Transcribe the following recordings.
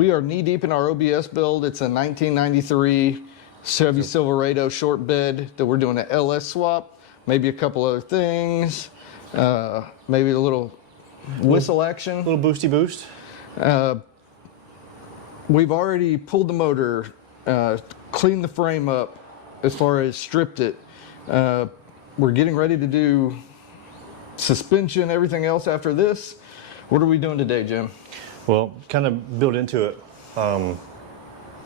We are knee deep in our OBS build. It's a 1993 Chevy Silverado short bed that we're doing an LS swap, maybe a couple other things, maybe a little whistle action. A little boosty boost. We've already pulled the motor, cleaned the frame up as far as stripped it. We're getting ready to do suspension, everything else after this. What are we doing today, Jim? Well, kind of build into it. Our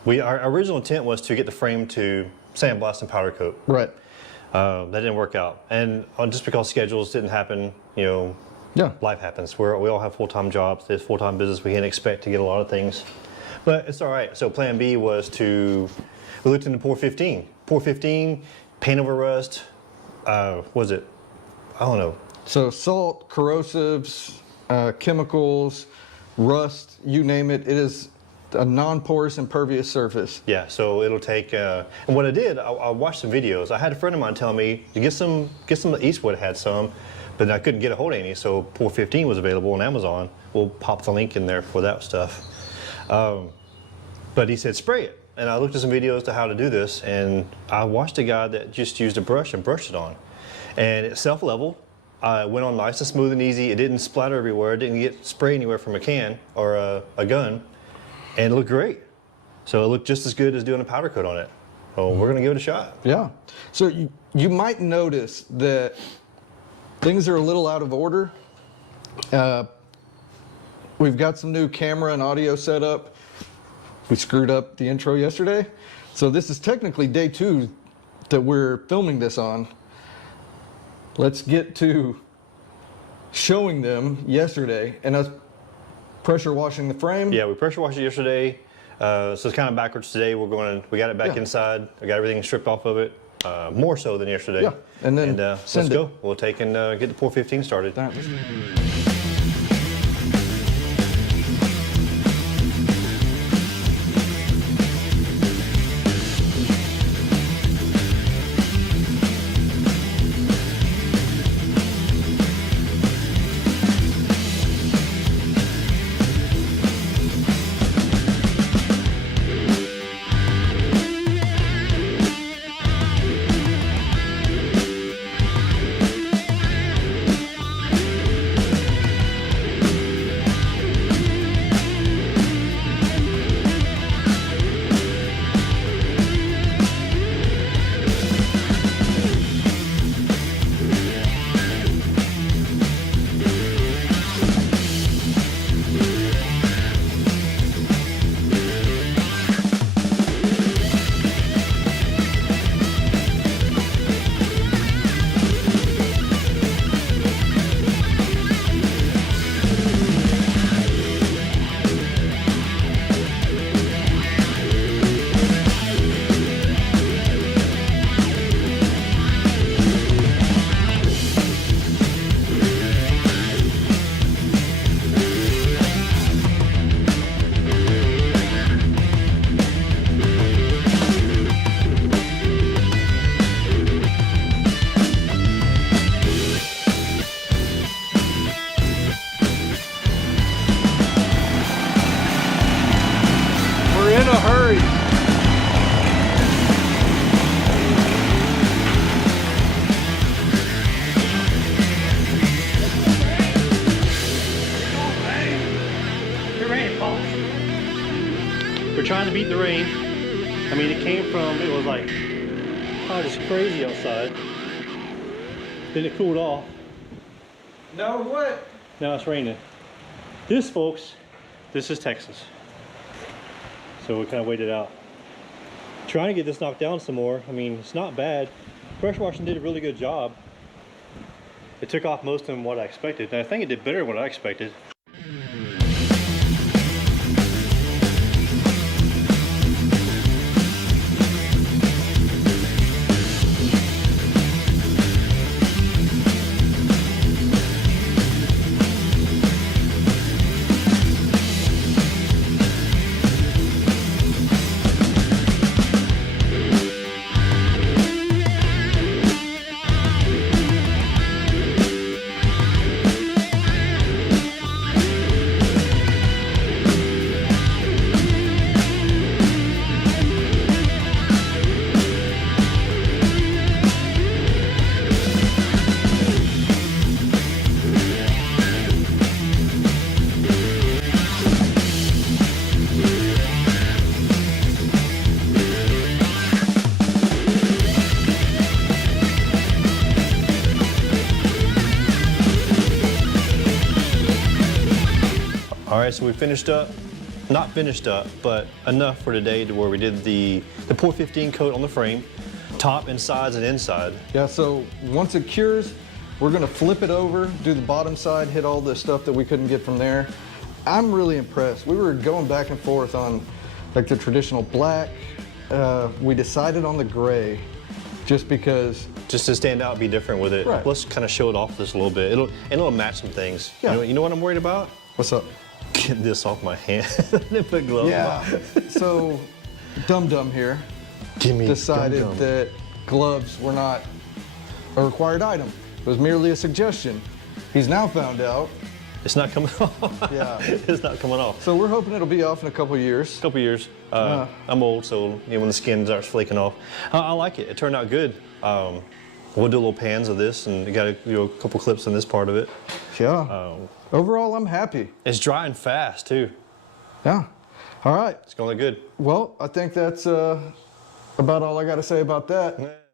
original intent was to get the frame to sandblast and powder coat. Right. That didn't work out. And just because schedules didn't happen, life happens. We all have full-time jobs. There's full-time business. We can't expect to get a lot of things. But it's all right. So plan B was we looked into Pour 15. Pour 15, paint over rust, was it? I don't know. So salt, corrosives, chemicals, rust, you name it. It is a non-porous impervious surface. Yeah, so it'll take, and what I did, I watched some videos. I had a friend of mine tell me to get some Eastwood had some, but I couldn't get a hold of any, so Pour 15 was available on Amazon. We'll pop the link in there for that stuff. But he said spray it, and I looked at some videos to how to do this, and I watched a guy that just used a brush and brushed it on. And it's self-level. It went on nice and smooth and easy. It didn't splatter everywhere. It didn't get spray anywhere from a can or a gun. And it looked great. So it looked just as good as doing a powder coat on it. So we're gonna give it a shot. Yeah. So you might notice that things are a little out of order. We've got some new camera and audio set up. We screwed up the intro yesterday. So this is technically day 2 that we're filming this on. Let's get to showing them yesterday and us pressure washing the frame. Yeah, we pressure washed it yesterday. So it's kind of backwards today. We got it back inside. I got everything stripped off of it, more so than yesterday. Yeah, and then let's go. We'll take and get the Pour 15 started. In a hurry. The rain falls. We're trying to beat the rain. I mean, it was like, just crazy outside. Then it cooled off. No, what? Now it's raining. This, folks, this is Texas. So we kind of waited out. Trying to get this knocked down some more. I mean, it's not bad. Pressure washing did a really good job. It took off most of what I expected, and I think it did better than what I expected. right, so we finished up, not finished up, but enough for today to where we did the Pour 15 coat on the frame, top and sides and inside. Yeah, so once it cures, we're gonna flip it over, do the bottom side, hit all the stuff that we couldn't get from there. I'm really impressed. We were going back and forth on like the traditional black. We decided on the gray just because. Just to stand out, be different with it. Right. Let's kind of show it off just a little bit. It'll match some things. Yeah. You know what I'm worried about? What's up? Get this off my hand. Then put gloves on. So Dum Dum here decided Dum Dum. that gloves were not a required item. It was merely a suggestion. He's now found out. It's not coming off. Yeah. It's not coming off. So we're hoping it'll be off in a couple years. A couple years. I'm old, so when the skin starts flaking off. I like it. It turned out good. We'll do little pans of this, and got to do a couple clips in this part of it. Yeah. Overall, I'm happy. It's drying fast too. Yeah. All right. It's going to look good. Well, I think that's about all I got to say about that.